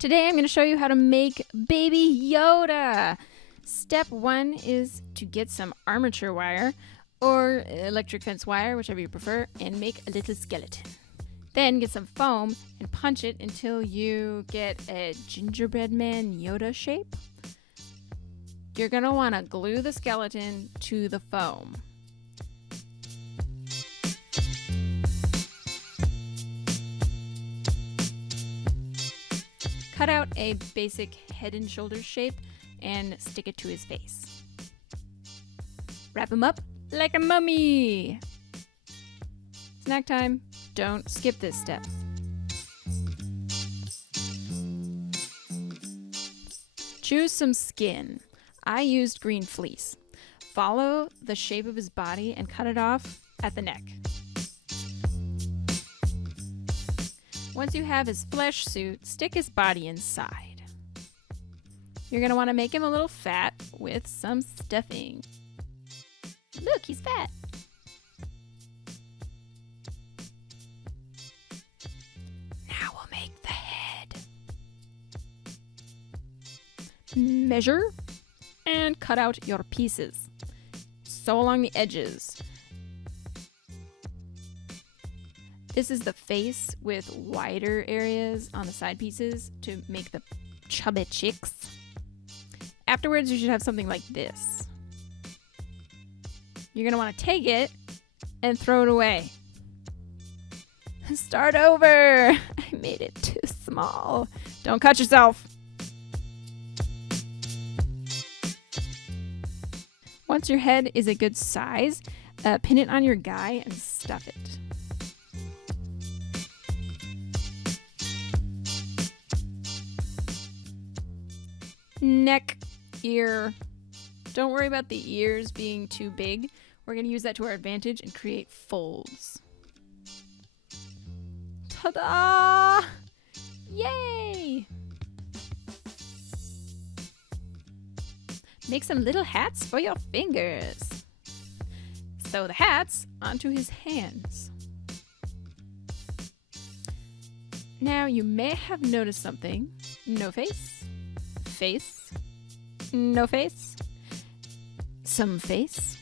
Today I'm going to show you how to make Baby Yoda. Step 1 is to get some armature wire or electric fence wire, whichever you prefer, and make a little skeleton. Then get some foam and punch it until you get a gingerbread man Yoda shape. You're going to want to glue the skeleton to the foam. Cut out a basic head and shoulders shape and stick it to his face. Wrap him up like a mummy. Snack time. Don't skip this step. Choose some skin. I used green fleece. Follow the shape of his body and cut it off at the neck. Once you have his flesh suit, stick his body inside. You're going to want to make him a little fat with some stuffing. Look, he's fat. Now we'll make the head. Measure and cut out your pieces. Sew along the edges. This is the face with wider areas on the side pieces to make the chubby cheeks. Afterwards, you should have something like this. You're going to want to take it and throw it away. Start over. I made it too small. Don't cut yourself. Once your head is a good size, pin it on your guy and stuff it. Neck, ear. Don't worry about the ears being too big. We're going to use that to our advantage and create folds. Ta-da! Yay! Make some little hats for your fingers. Sew the hats onto his hands. Now you may have noticed something. No face. Face, no face, some face.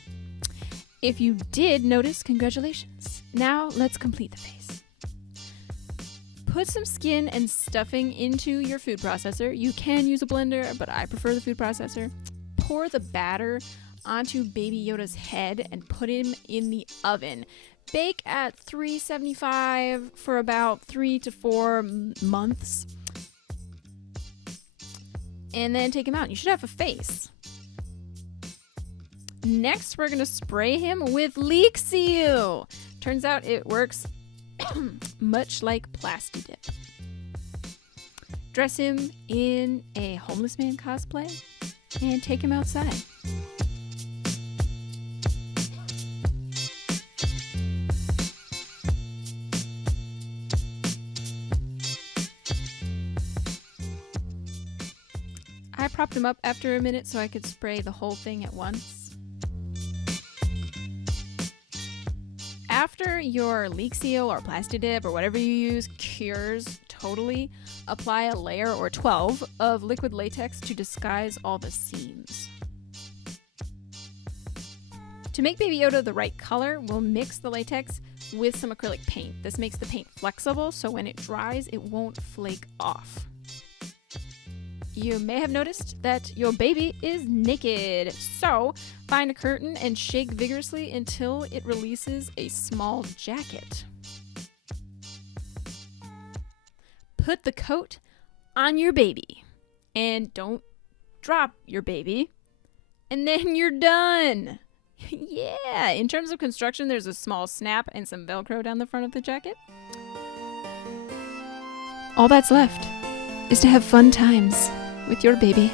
If you did notice, congratulations. Now let's complete the face. Put some skin and stuffing into your food processor. You can use a blender, but I prefer the food processor. Pour the batter onto Baby Yoda's head and put him in the oven. Bake at 375 for about 3 to 4 months. And then take him out. You should have a face. Next, we're going to spray him with LeakSeal. Turns out it works much like Plasti Dip. Dress him in a homeless man cosplay and take him outside. I propped him up after a minute so I could spray the whole thing at once. After your LeakSeal or Plasti Dip or whatever you use cures totally, apply a layer or 12 of liquid latex to disguise all the seams. To make Baby Yoda the right color, we'll mix the latex with some acrylic paint. This makes the paint flexible so when it dries, it won't flake off. You may have noticed that your baby is naked, so find a curtain and shake vigorously until it releases a small jacket. Put the coat on your baby, and don't drop your baby, and then you're done. Yeah, in terms of construction, there's a small snap and some Velcro down the front of the jacket. All that's left is to have fun times with your baby.